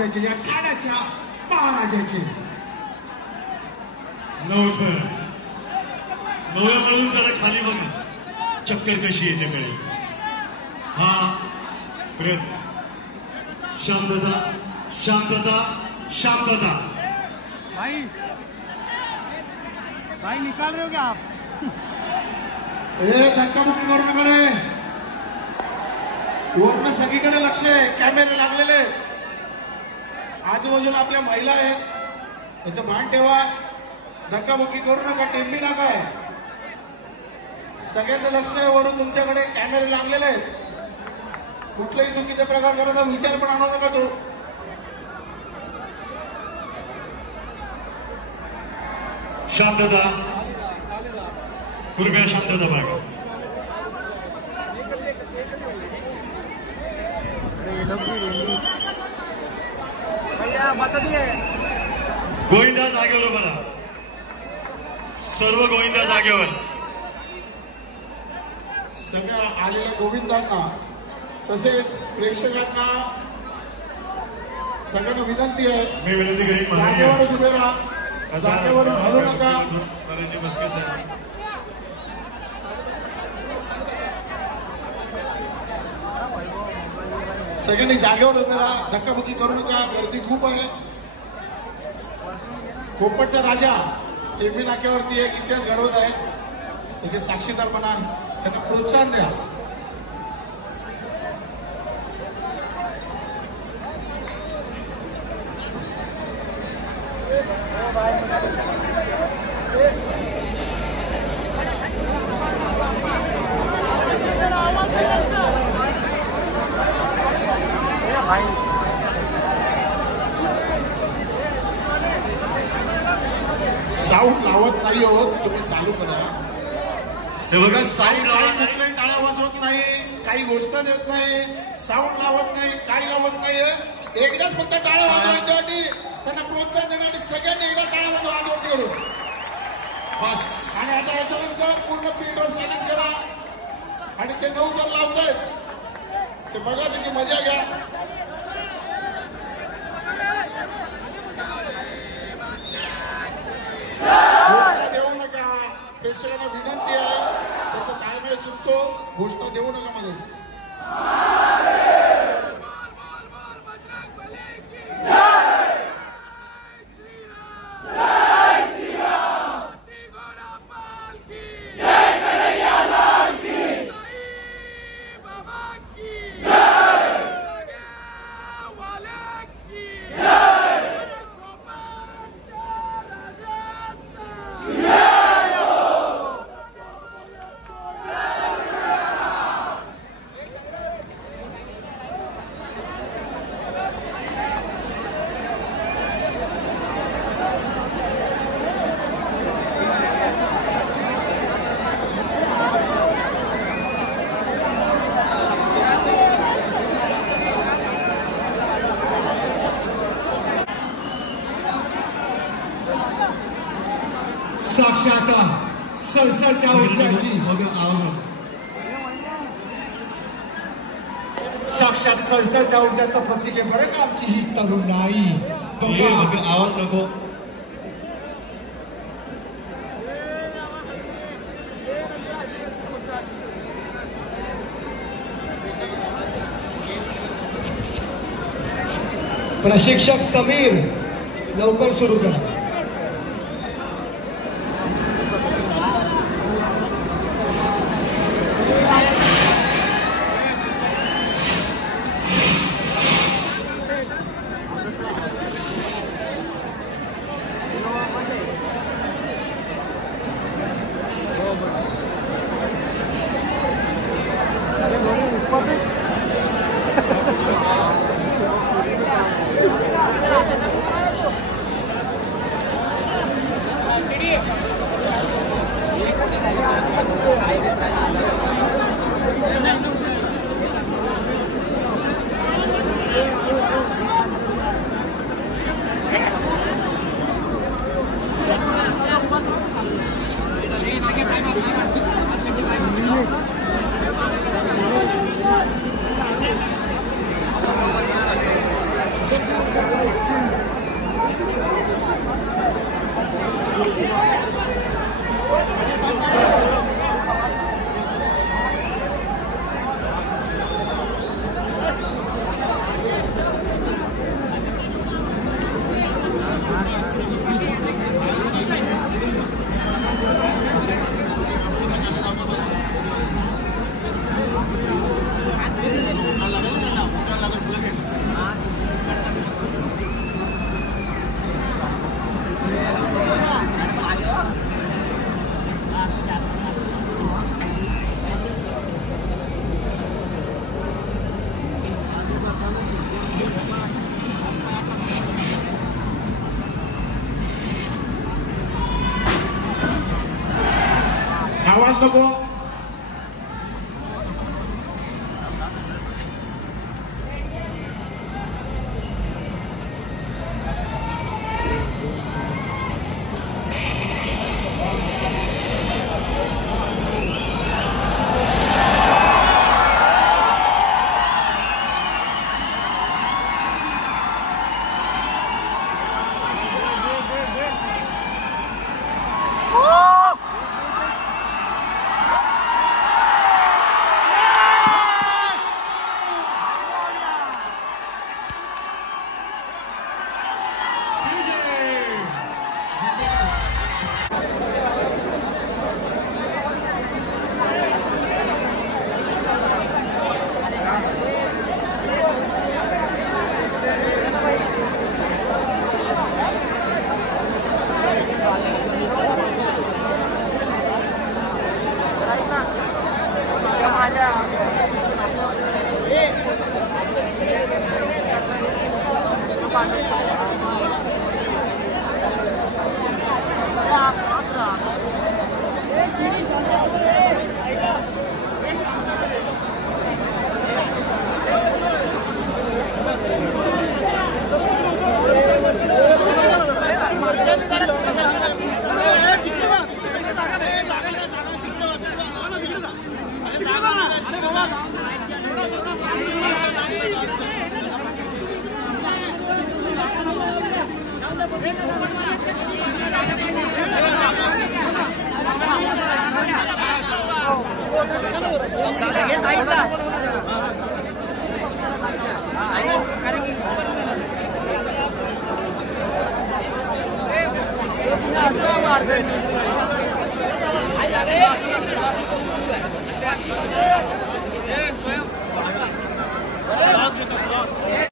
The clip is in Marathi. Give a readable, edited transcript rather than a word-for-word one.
महाराजाचे या ठाण्याच्या महाराजाचे नवथर नव्या म्हणून जरा खाली बघा चक्कर कशी येते मिळेल. हा प्रयत्न. शांतता शांतता शांतता. भाई भाई निकाल रहे हो क्या आप? धक्काबुक्की करू नका रे. वरनं सगळीकडे लक्ष आहे. कॅमेरे लागलेले आजूबाजूला आपल्या महिला आहेत. याचं भान ठेवा. धक्काबुक्की करू नका. टिंबी नका आहे. सगळ्याचं लक्ष आहे. वरून तुमच्याकडे कॅमेरे लागलेले आहेत. कुठलाही चुकीचा प्रकार करायचा विचार पण आणू नका तो. शांतता. कृपया शांतता बाळगा. गोविंदा जागेवर उभा राहा. सर्व गोविंदा जागेवर. सगळ्या आलेल्या गोविंदांना तसेच प्रेक्षकांना सगळ्यांना विनंती आहे. मी विनंती करीन जागेवरच उभे राहा. जागेवरून हलू नका. बसके साहेब. सगळ्यांनी जागेवर उभे राहा. धक्काबुक्की करू नका. गर्दी खूप आहे. कोपटचा राजा टेंबी नाक्यावरती एक इतिहास घडवत आहे. त्याचे साक्षीदार म्हणा. त्यांना प्रोत्साहन द्या. साऊंड लावत नाही होत. तुम्ही चालू करा. हे बघा साऊंड कुठल्याही टाळ्या वाजवत नाही. काही घोषणा देत नाही. साऊंड लावत नाही. काही लावत नाही. एकदाच फक्त टाळ्या वाजवायच्यासाठी त्यांना प्रोत्साहन देण्यासाठी सगळ्यांनी एकदा टाळ्या वाजवा. आजवरती करू बस. आणि आता याच्यानंतर पूर्ण पीठवर सायलेन्स करा. आणि ते 9 तर लावतायत ते बघा. त्याची मजा घ्या. घोषणा देऊ नका. प्रेक्षकांना विनंती आहे. त्याचा ताळमेळ चुकतो. घोषणा देऊ नका मध्येच. साक्षात सळसळत्या ऊर्जाची साक्षात सळसळत्या ऊर्जाचं प्रतीक आहे बरं का आमची ही तरुणाई. आवाज नको. प्रशिक्षक समीर लवकर सुरू करा. आवाज नको. असं मारते